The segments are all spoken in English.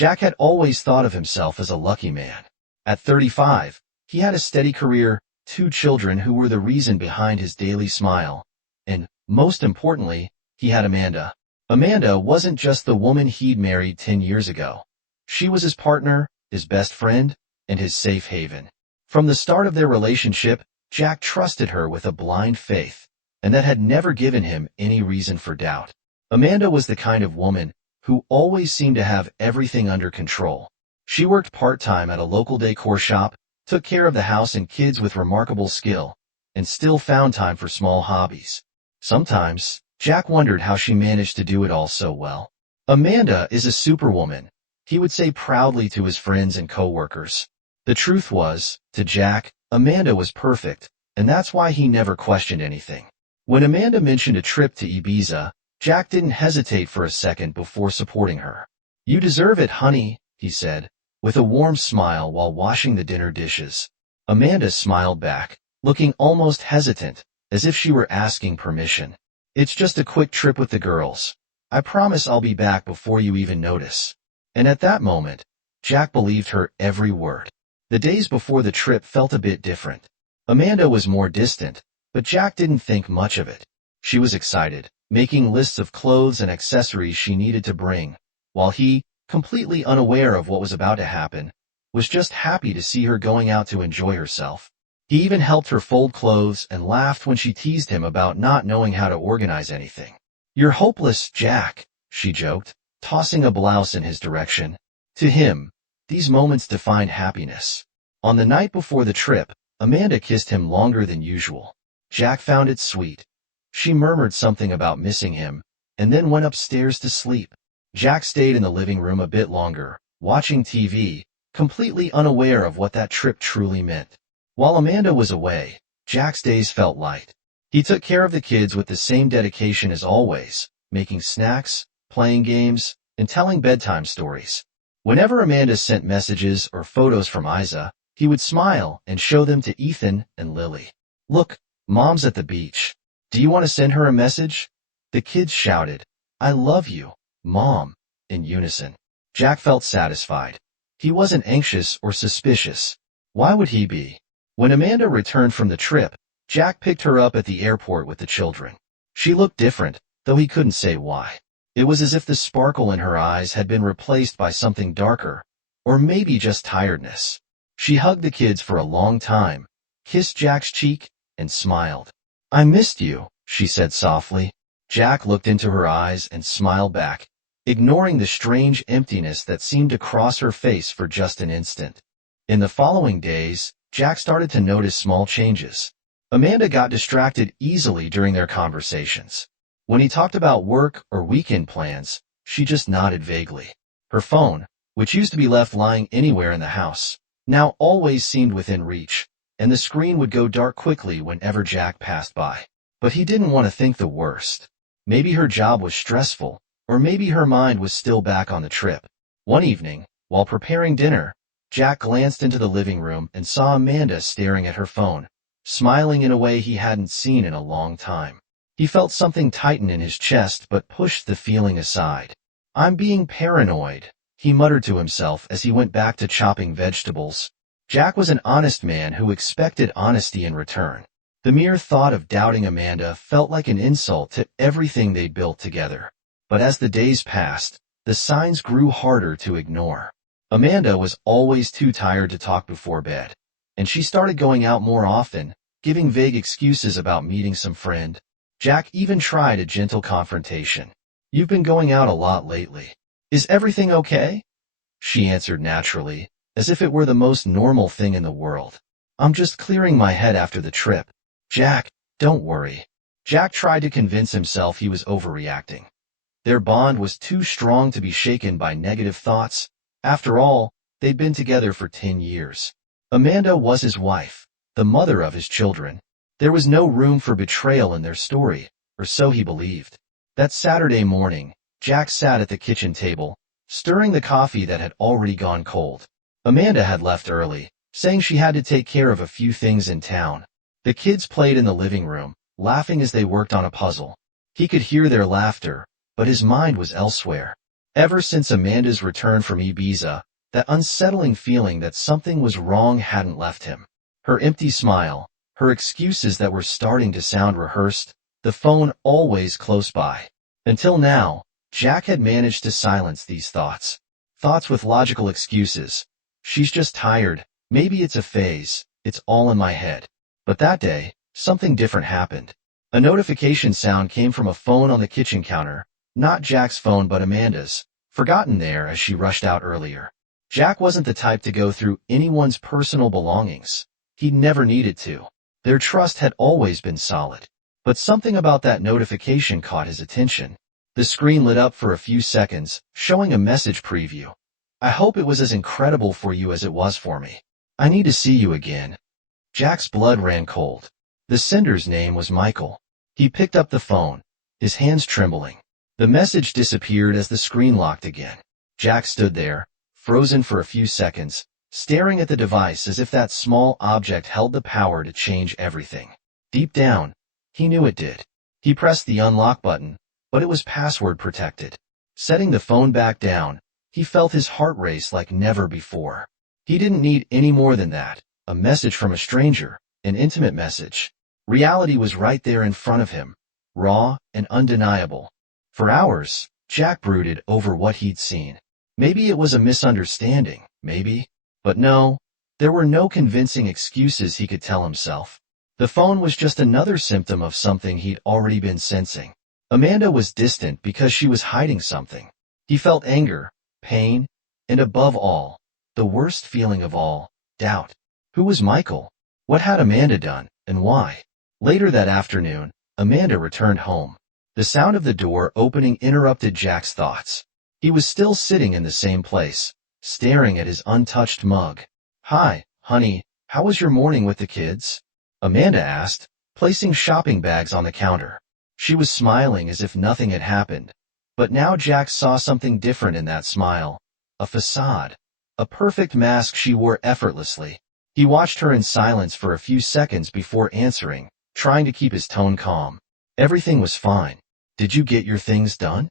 Jack had always thought of himself as a lucky man. At 35, he had a steady career, 2 children who were the reason behind his daily smile, and, most importantly, he had Amanda. Amanda wasn't just the woman he'd married 10 years ago. She was his partner, his best friend, and his safe haven. From the start of their relationship, Jack trusted her with a blind faith, and that had never given him any reason for doubt. Amanda was the kind of woman who always seemed to have everything under control. She worked part-time at a local decor shop, took care of the house and kids with remarkable skill, and still found time for small hobbies. Sometimes, Jack wondered how she managed to do it all so well. "Amanda is a superwoman," he would say proudly to his friends and co-workers. The truth was, to Jack, Amanda was perfect, and that's why he never questioned anything. When Amanda mentioned a trip to Ibiza, Jack didn't hesitate for a second before supporting her. "You deserve it, honey," he said, with a warm smile while washing the dinner dishes. Amanda smiled back, looking almost hesitant, as if she were asking permission. "It's just a quick trip with the girls. I promise I'll be back before you even notice." And at that moment, Jack believed her every word. The days before the trip felt a bit different. Amanda was more distant, but Jack didn't think much of it. She was excited, making lists of clothes and accessories she needed to bring, while he, completely unaware of what was about to happen, was just happy to see her going out to enjoy herself. He even helped her fold clothes and laughed when she teased him about not knowing how to organize anything. "You're hopeless, Jack," she joked, tossing a blouse in his direction. To him, these moments defined happiness. On the night before the trip, Amanda kissed him longer than usual. Jack found it sweet. She murmured something about missing him, and then went upstairs to sleep. Jack stayed in the living room a bit longer, watching TV, completely unaware of what that trip truly meant. While Amanda was away, Jack's days felt light. He took care of the kids with the same dedication as always, making snacks, playing games, and telling bedtime stories. Whenever Amanda sent messages or photos from Ibiza, he would smile and show them to Ethan and Lily. "Look, Mom's at the beach. Do you want to send her a message?" The kids shouted, "I love you, Mom," in unison. Jack felt satisfied. He wasn't anxious or suspicious. Why would he be? When Amanda returned from the trip, Jack picked her up at the airport with the children. She looked different, though he couldn't say why. It was as if the sparkle in her eyes had been replaced by something darker, or maybe just tiredness. She hugged the kids for a long time, kissed Jack's cheek, and smiled. "I missed you," she said softly. Jack looked into her eyes and smiled back, ignoring the strange emptiness that seemed to cross her face for just an instant. In the following days, Jack started to notice small changes. Amanda got distracted easily during their conversations. When he talked about work or weekend plans, she just nodded vaguely. Her phone, which used to be left lying anywhere in the house, now always seemed within reach, and the screen would go dark quickly whenever Jack passed by. But he didn't want to think the worst. Maybe her job was stressful, or maybe her mind was still back on the trip. One evening, while preparing dinner, Jack glanced into the living room and saw Amanda staring at her phone, smiling in a way he hadn't seen in a long time. He felt something tighten in his chest but pushed the feeling aside. "I'm being paranoid," he muttered to himself as he went back to chopping vegetables. Jack was an honest man who expected honesty in return. The mere thought of doubting Amanda felt like an insult to everything they'd built together. But as the days passed, the signs grew harder to ignore. Amanda was always too tired to talk before bed, and she started going out more often, giving vague excuses about meeting some friend. Jack even tried a gentle confrontation. "You've been going out a lot lately. Is everything okay?" She answered naturally, as if it were the most normal thing in the world. "I'm just clearing my head after the trip." "Jack, don't worry." Jack tried to convince himself he was overreacting. Their bond was too strong to be shaken by negative thoughts. After all, they'd been together for 10 years. Amanda was his wife, the mother of his children. There was no room for betrayal in their story, or so he believed. That Saturday morning, Jack sat at the kitchen table, stirring the coffee that had already gone cold. Amanda had left early, saying she had to take care of a few things in town. The kids played in the living room, laughing as they worked on a puzzle. He could hear their laughter, but his mind was elsewhere. Ever since Amanda's return from Ibiza, that unsettling feeling that something was wrong hadn't left him. Her empty smile, her excuses that were starting to sound rehearsed, the phone always close by. Until now, Jack had managed to silence these thoughts. Thoughts with logical excuses. She's just tired, maybe it's a phase, it's all in my head. But that day, something different happened. A notification sound came from a phone on the kitchen counter, not Jack's phone but Amanda's, forgotten there as she rushed out earlier. Jack wasn't the type to go through anyone's personal belongings. He'd never needed to. Their trust had always been solid. But something about that notification caught his attention. The screen lit up for a few seconds, showing a message preview. I hope it was as incredible for you as it was for me. I need to see you again. Jack's blood ran cold. The sender's name was Michael. He picked up the phone, his hands trembling. The message disappeared as the screen locked again. Jack stood there, frozen for a few seconds, staring at the device as if that small object held the power to change everything. Deep down, he knew it did. He pressed the unlock button, but it was password protected. Setting the phone back down, he felt his heart race like never before. He didn't need any more than that, a message from a stranger, an intimate message. Reality was right there in front of him, raw and undeniable. For hours, Jack brooded over what he'd seen. Maybe it was a misunderstanding, maybe. But no, there were no convincing excuses he could tell himself. The phone was just another symptom of something he'd already been sensing. Amanda was distant because she was hiding something. He felt anger, pain, and above all, the worst feeling of all, doubt. Who was Michael? What had Amanda done, and why? Later that afternoon, Amanda returned home. The sound of the door opening interrupted Jack's thoughts. He was still sitting in the same place, staring at his untouched mug. Hi, honey, how was your morning with the kids? Amanda asked, placing shopping bags on the counter. She was smiling as if nothing had happened. But now Jack saw something different in that smile. A facade. A perfect mask she wore effortlessly. He watched her in silence for a few seconds before answering, trying to keep his tone calm. Everything was fine. Did you get your things done?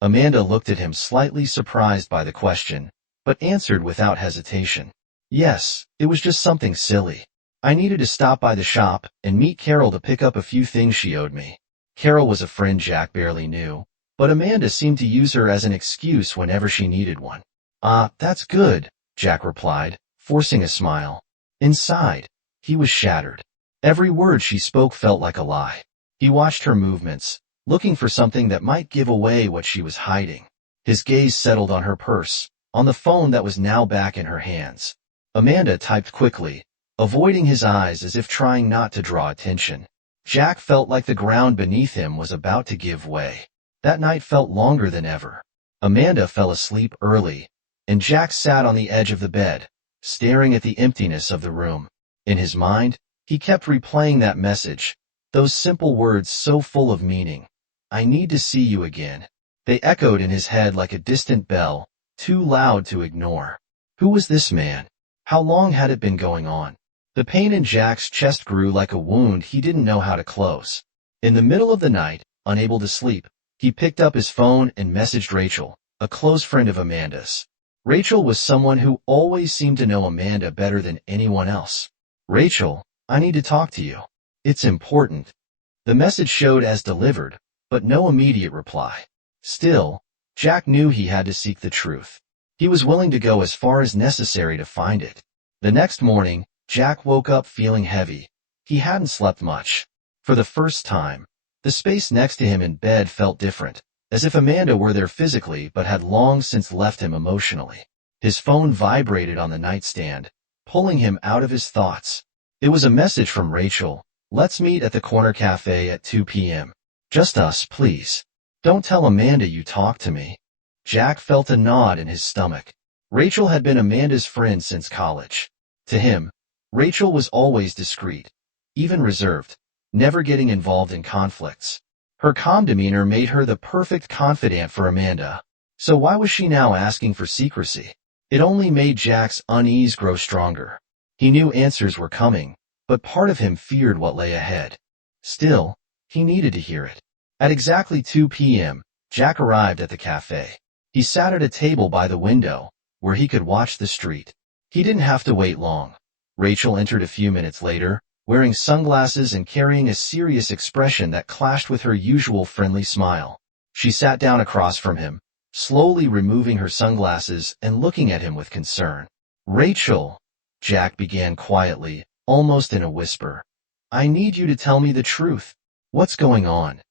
Amanda looked at him slightly surprised by the question, but answered without hesitation. Yes, it was just something silly. I needed to stop by the shop and meet Carol to pick up a few things she owed me. Carol was a friend Jack barely knew, but Amanda seemed to use her as an excuse whenever she needed one. That's good, Jack replied, forcing a smile. Inside, he was shattered. Every word she spoke felt like a lie. He watched her movements, looking for something that might give away what she was hiding. His gaze settled on her purse, on the phone that was now back in her hands. Amanda typed quickly, avoiding his eyes as if trying not to draw attention. Jack felt like the ground beneath him was about to give way. That night felt longer than ever. Amanda fell asleep early, and Jack sat on the edge of the bed, staring at the emptiness of the room. In his mind, he kept replaying that message, those simple words so full of meaning. I need to see you again. They echoed in his head like a distant bell, too loud to ignore. Who was this man? How long had it been going on? The pain in Jack's chest grew like a wound he didn't know how to close. In the middle of the night, unable to sleep, he picked up his phone and messaged Rachel, a close friend of Amanda's. Rachel was someone who always seemed to know Amanda better than anyone else. Rachel, I need to talk to you. It's important. The message showed as delivered, but no immediate reply. Still, Jack knew he had to seek the truth. He was willing to go as far as necessary to find it. The next morning, Jack woke up feeling heavy. He hadn't slept much. For the first time, the space next to him in bed felt different, as if Amanda were there physically but had long since left him emotionally. His phone vibrated on the nightstand, pulling him out of his thoughts. It was a message from Rachel. Let's meet at the corner cafe at 2 p.m. Just us, please. Don't tell Amanda you talked to me. Jack felt a nod in his stomach. Rachel had been Amanda's friend since college. To him, Rachel was always discreet, even reserved, never getting involved in conflicts. Her calm demeanor made her the perfect confidant for Amanda. So why was she now asking for secrecy? It only made Jack's unease grow stronger. He knew answers were coming, but part of him feared what lay ahead. Still, he needed to hear it. At exactly 2 p.m., Jack arrived at the cafe. He sat at a table by the window, where he could watch the street. He didn't have to wait long. Rachel entered a few minutes later, wearing sunglasses and carrying a serious expression that clashed with her usual friendly smile. She sat down across from him, slowly removing her sunglasses and looking at him with concern. "Rachel," Jack began quietly, almost in a whisper, "I need you to tell me the truth. What's going on?"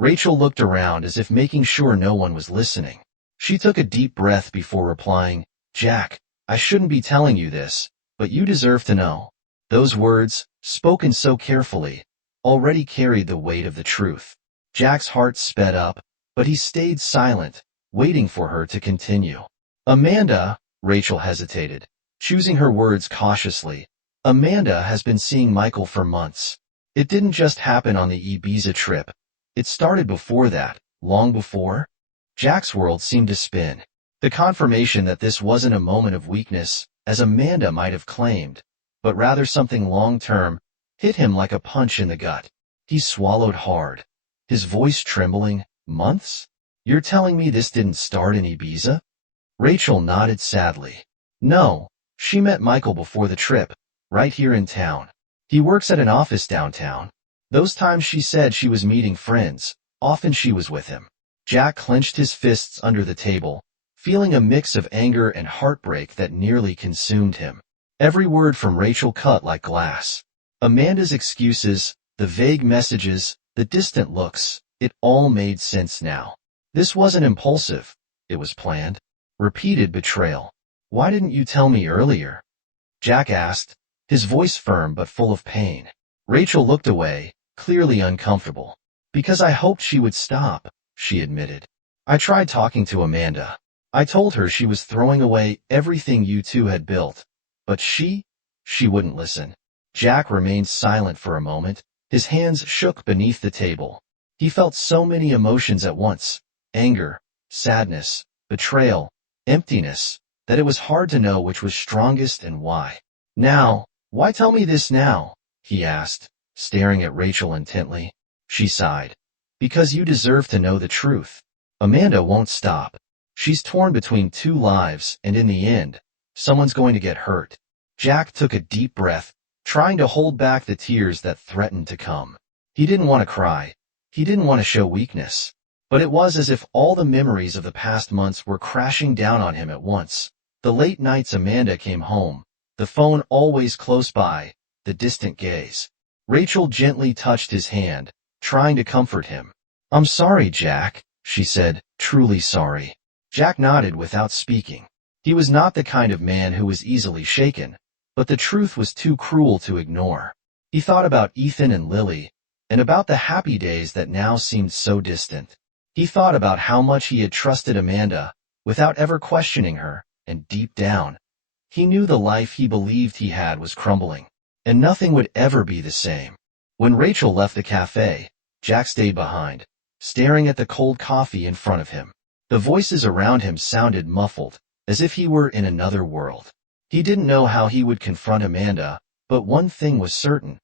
Rachel looked around as if making sure no one was listening. She took a deep breath before replying, "Jack, I shouldn't be telling you this, but you deserve to know." Those words, spoken so carefully, already carried the weight of the truth. Jack's heart sped up, but he stayed silent, waiting for her to continue. "Amanda," Rachel hesitated, choosing her words cautiously, "Amanda has been seeing Michael for months. It didn't just happen on the Ibiza trip. It started before that, long before." Jack's world seemed to spin. The confirmation that this wasn't a moment of weakness, as Amanda might have claimed, but rather something long-term, hit him like a punch in the gut. He swallowed hard, his voice trembling. "Months? You're telling me this didn't start in Ibiza?" Rachel nodded sadly. "No, she met Michael before the trip, right here in town. He works at an office downtown. Those times she said she was meeting friends, often she was with him." Jack clenched his fists under the table, feeling a mix of anger and heartbreak that nearly consumed him. Every word from Rachel cut like glass. Amanda's excuses, the vague messages, the distant looks, it all made sense now. This wasn't impulsive. It was planned. Repeated betrayal. "Why didn't you tell me earlier?" Jack asked, his voice firm but full of pain. Rachel looked away, clearly uncomfortable. "Because I hoped she would stop," she admitted. "I tried talking to Amanda. I told her she was throwing away everything you two had built. But she wouldn't listen." Jack remained silent for a moment. His hands shook beneath the table. He felt so many emotions at once, anger, sadness, betrayal, emptiness, that it was hard to know which was strongest and why. "Now, why tell me this now?" he asked, staring at Rachel intently. She sighed. "Because you deserve to know the truth. Amanda won't stop. She's torn between two lives, and in the end, someone's going to get hurt." Jack took a deep breath, trying to hold back the tears that threatened to come. He didn't want to cry. He didn't want to show weakness. But it was as if all the memories of the past months were crashing down on him at once. The late nights Amanda came home, the phone always close by, the distant gaze. Rachel gently touched his hand, trying to comfort him. "I'm sorry, Jack," she said, "truly sorry." Jack nodded without speaking. He was not the kind of man who was easily shaken, but the truth was too cruel to ignore. He thought about Ethan and Lily, and about the happy days that now seemed so distant. He thought about how much he had trusted Amanda, without ever questioning her, and deep down, he knew the life he believed he had was crumbling, and nothing would ever be the same. When Rachel left the cafe, Jack stayed behind, staring at the cold coffee in front of him. The voices around him sounded muffled, as if he were in another world. He didn't know how he would confront Amanda, but one thing was certain.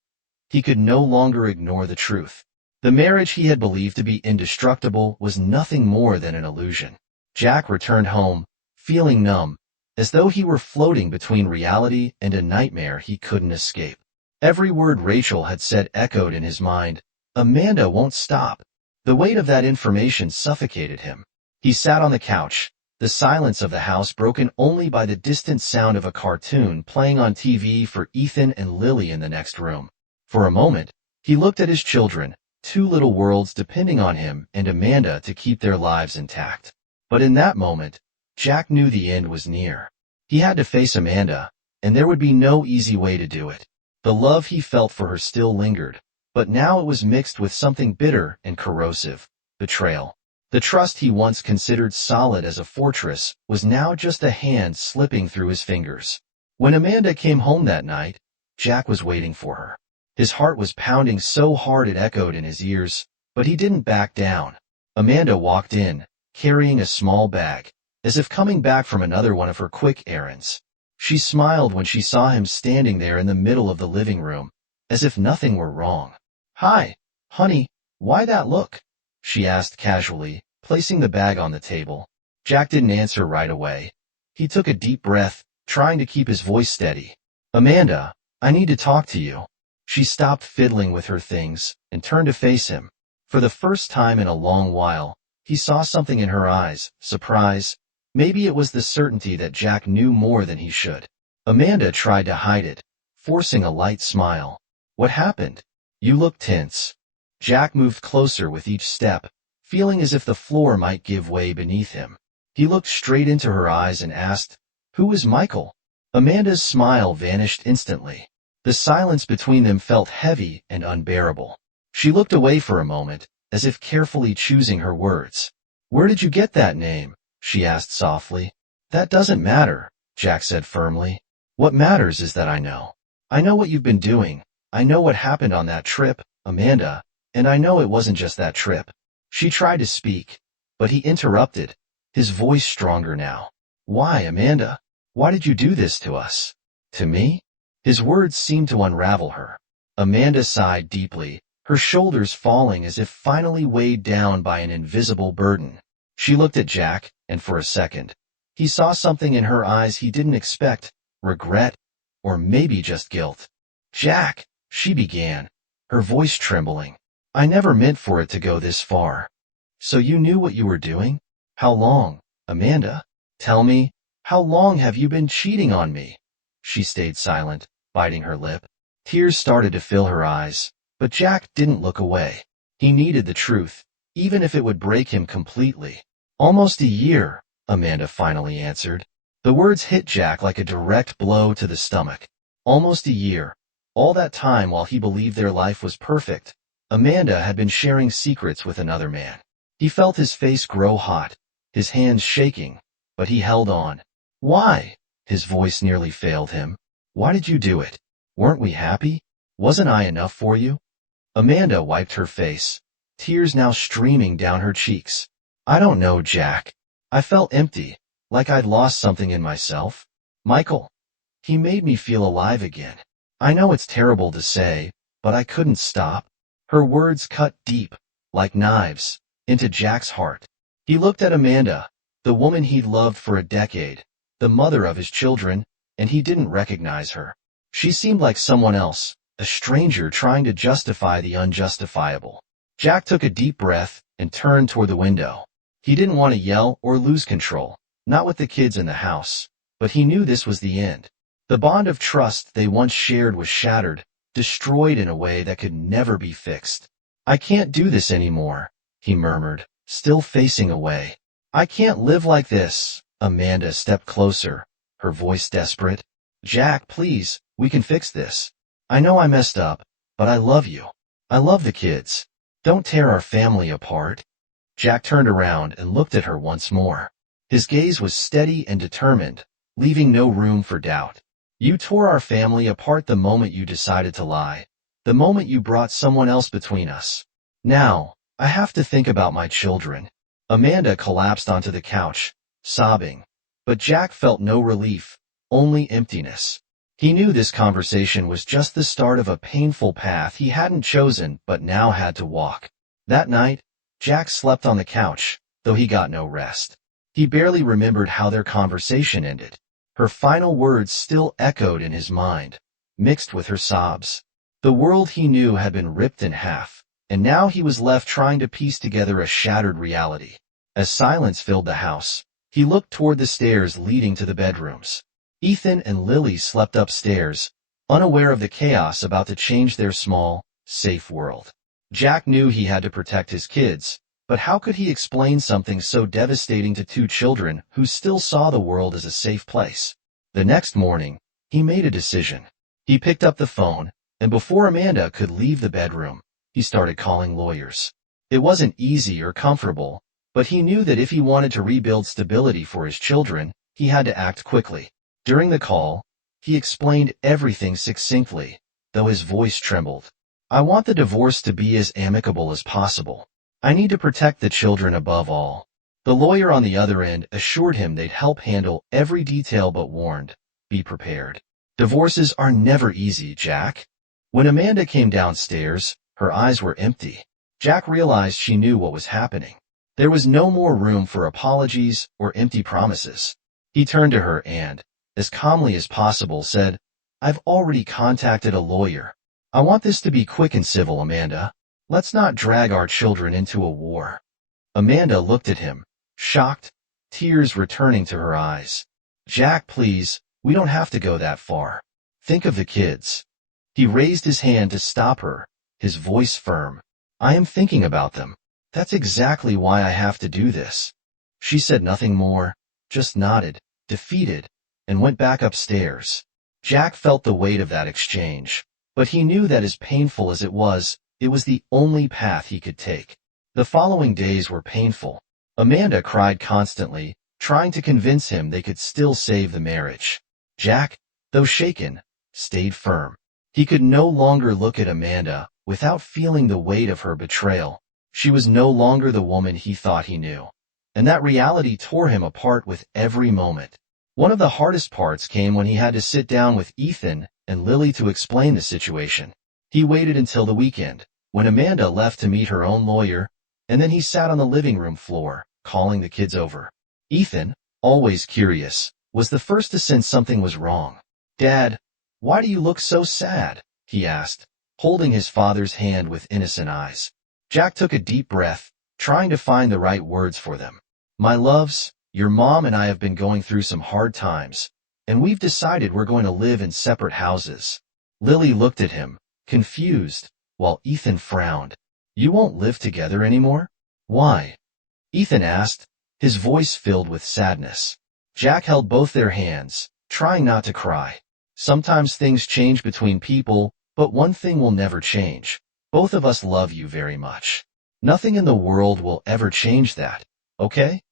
He could no longer ignore the truth. The marriage he had believed to be indestructible was nothing more than an illusion. Jack returned home, feeling numb, as though he were floating between reality and a nightmare he couldn't escape. Every word Rachel had said echoed in his mind. Amanda won't stop. The weight of that information suffocated him. He sat on the couch, the silence of the house broken only by the distant sound of a cartoon playing on TV for Ethan and Lily in the next room. For a moment, he looked at his children, two little worlds depending on him and Amanda to keep their lives intact. But in that moment, Jack knew the end was near. He had to face Amanda, and there would be no easy way to do it. The love he felt for her still lingered, but now it was mixed with something bitter and corrosive: betrayal. The trust he once considered solid as a fortress was now just a hand slipping through his fingers. When Amanda came home that night, Jack was waiting for her. His heart was pounding so hard it echoed in his ears, but he didn't back down. Amanda walked in, carrying a small bag, as if coming back from another one of her quick errands. She smiled when she saw him standing there in the middle of the living room, as if nothing were wrong. "Hi, honey, why that look?" she asked casually, placing the bag on the table. Jack didn't answer right away. He took a deep breath, trying to keep his voice steady. Amanda, I need to talk to you. She stopped fiddling with her things and turned to face him. For the first time in a long while, he saw something in her eyes, surprise. Maybe it was the certainty that Jack knew more than he should. Amanda tried to hide it, forcing a light smile. What happened? You look tense. Jack moved closer with each step, feeling as if the floor might give way beneath him. He looked straight into her eyes and asked, "Who is Michael?" Amanda's smile vanished instantly. The silence between them felt heavy and unbearable. She looked away for a moment, as if carefully choosing her words. "Where did you get that name?" she asked softly. "That doesn't matter," Jack said firmly. "What matters is that I know. I know what you've been doing. I know what happened on that trip, Amanda, and I know it wasn't just that trip." She tried to speak, but he interrupted, his voice stronger now. "Why, Amanda? Why did you do this to us?" "To me?" His words seemed to unravel her. Amanda sighed deeply, her shoulders falling as if finally weighed down by an invisible burden. She looked at Jack, and for a second, he saw something in her eyes he didn't expect, regret, or maybe just guilt. "Jack," she began, her voice trembling. "I never meant for it to go this far." "So you knew what you were doing? How long, Amanda? Tell me, how long have you been cheating on me?" She stayed silent, biting her lip. Tears started to fill her eyes, but Jack didn't look away. He needed the truth, even if it would break him completely. "Almost a year," Amanda finally answered. The words hit Jack like a direct blow to the stomach. Almost a year. All that time while he believed their life was perfect, Amanda had been sharing secrets with another man. He felt his face grow hot, his hands shaking, but he held on. "Why?" His voice nearly failed him. "Why did you do it? Weren't we happy? Wasn't I enough for you?" Amanda wiped her face, tears now streaming down her cheeks. "I don't know, Jack. I felt empty, like I'd lost something in myself. Michael, he made me feel alive again. I know it's terrible to say, but I couldn't stop." Her words cut deep, like knives, into Jack's heart. He looked at Amanda, the woman he'd loved for a decade, the mother of his children, and he didn't recognize her. She seemed like someone else, a stranger trying to justify the unjustifiable. Jack took a deep breath and turned toward the window. He didn't want to yell or lose control, not with the kids in the house, but he knew this was the end. The bond of trust they once shared was shattered, destroyed in a way that could never be fixed. "I can't do this anymore," he murmured, still facing away. "I can't live like this." Amanda stepped closer, her voice desperate. "Jack, please, we can fix this. I know I messed up, but I love you. I love the kids. Don't tear our family apart." Jack turned around and looked at her once more. His gaze was steady and determined, leaving no room for doubt. "You tore our family apart the moment you decided to lie, the moment you brought someone else between us. Now, I have to think about my children." Amanda collapsed onto the couch, sobbing. But Jack felt no relief, only emptiness. He knew this conversation was just the start of a painful path he hadn't chosen but now had to walk. That night, Jack slept on the couch, though he got no rest. He barely remembered how their conversation ended. Her final words still echoed in his mind, mixed with her sobs. The world he knew had been ripped in half, and now he was left trying to piece together a shattered reality. As silence filled the house, he looked toward the stairs leading to the bedrooms. Ethan and Lily slept upstairs, unaware of the chaos about to change their small, safe world. Jack knew he had to protect his kids, but how could he explain something so devastating to two children who still saw the world as a safe place? The next morning, he made a decision. He picked up the phone, and before Amanda could leave the bedroom, he started calling lawyers. It wasn't easy or comfortable, but he knew that if he wanted to rebuild stability for his children, he had to act quickly. During the call, he explained everything succinctly, though his voice trembled. "I want the divorce to be as amicable as possible. I need to protect the children above all." The lawyer on the other end assured him they'd help handle every detail but warned, "Be prepared. Divorces are never easy, Jack." When Amanda came downstairs, her eyes were empty. Jack realized she knew what was happening. There was no more room for apologies or empty promises. He turned to her and, as calmly as possible, said, "I've already contacted a lawyer. I want this to be quick and civil, Amanda. Let's not drag our children into a war." Amanda looked at him, shocked, tears returning to her eyes. "Jack, please, we don't have to go that far. Think of the kids." He raised his hand to stop her, his voice firm. "I am thinking about them. That's exactly why I have to do this." She said nothing more, just nodded, defeated, and went back upstairs. Jack felt the weight of that exchange, but he knew that as painful as it was the only path he could take. The following days were painful. Amanda cried constantly, trying to convince him they could still save the marriage. Jack, though shaken, stayed firm. He could no longer look at Amanda without feeling the weight of her betrayal. She was no longer the woman he thought he knew, and that reality tore him apart with every moment. One of the hardest parts came when he had to sit down with Ethan and Lily to explain the situation. He waited until the weekend, when Amanda left to meet her own lawyer, and then he sat on the living room floor, calling the kids over. Ethan, always curious, was the first to sense something was wrong. "Dad, why do you look so sad?" he asked, holding his father's hand with innocent eyes. Jack took a deep breath, trying to find the right words for them. "My loves, your mom and I have been going through some hard times, and we've decided we're going to live in separate houses." Lily looked at him, confused, while Ethan frowned. "You won't live together anymore? Why?" Ethan asked, his voice filled with sadness. Jack held both their hands, trying not to cry. "Sometimes things change between people, but one thing will never change. Both of us love you very much. Nothing in the world will ever change that, okay?"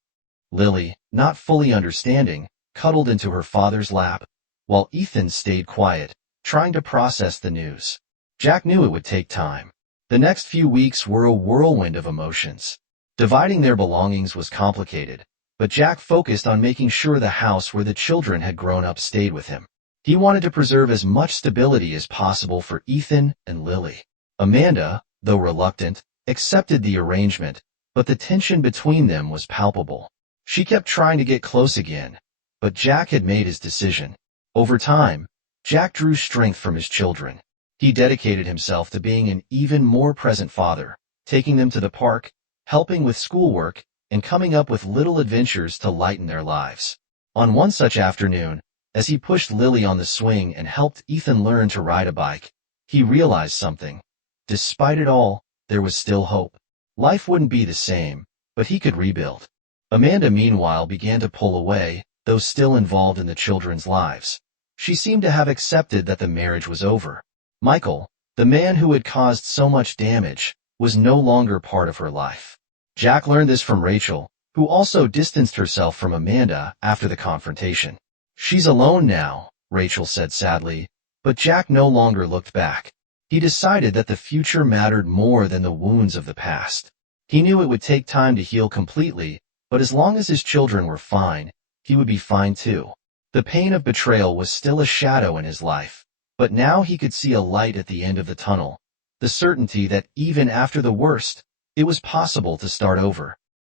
Lily, not fully understanding, cuddled into her father's lap, while Ethan stayed quiet, trying to process the news. Jack knew it would take time. The next few weeks were a whirlwind of emotions. Dividing their belongings was complicated, but Jack focused on making sure the house where the children had grown up stayed with him. He wanted to preserve as much stability as possible for Ethan and Lily. Amanda, though reluctant, accepted the arrangement, but the tension between them was palpable. She kept trying to get close again, but Jack had made his decision. Over time, Jack drew strength from his children. He dedicated himself to being an even more present father, taking them to the park, helping with schoolwork, and coming up with little adventures to lighten their lives. On one such afternoon, as he pushed Lily on the swing and helped Ethan learn to ride a bike, he realized something. Despite it all, there was still hope. Life wouldn't be the same, but he could rebuild. Amanda, meanwhile, began to pull away, though still involved in the children's lives. She seemed to have accepted that the marriage was over. Michael, the man who had caused so much damage, was no longer part of her life. Jack learned this from Rachel, who also distanced herself from Amanda after the confrontation. "She's alone now," Rachel said sadly, but Jack no longer looked back. He decided that the future mattered more than the wounds of the past. He knew it would take time to heal completely, but as long as his children were fine, he would be fine too. The pain of betrayal was still a shadow in his life, but now he could see a light at the end of the tunnel, the certainty that even after the worst, it was possible to start over.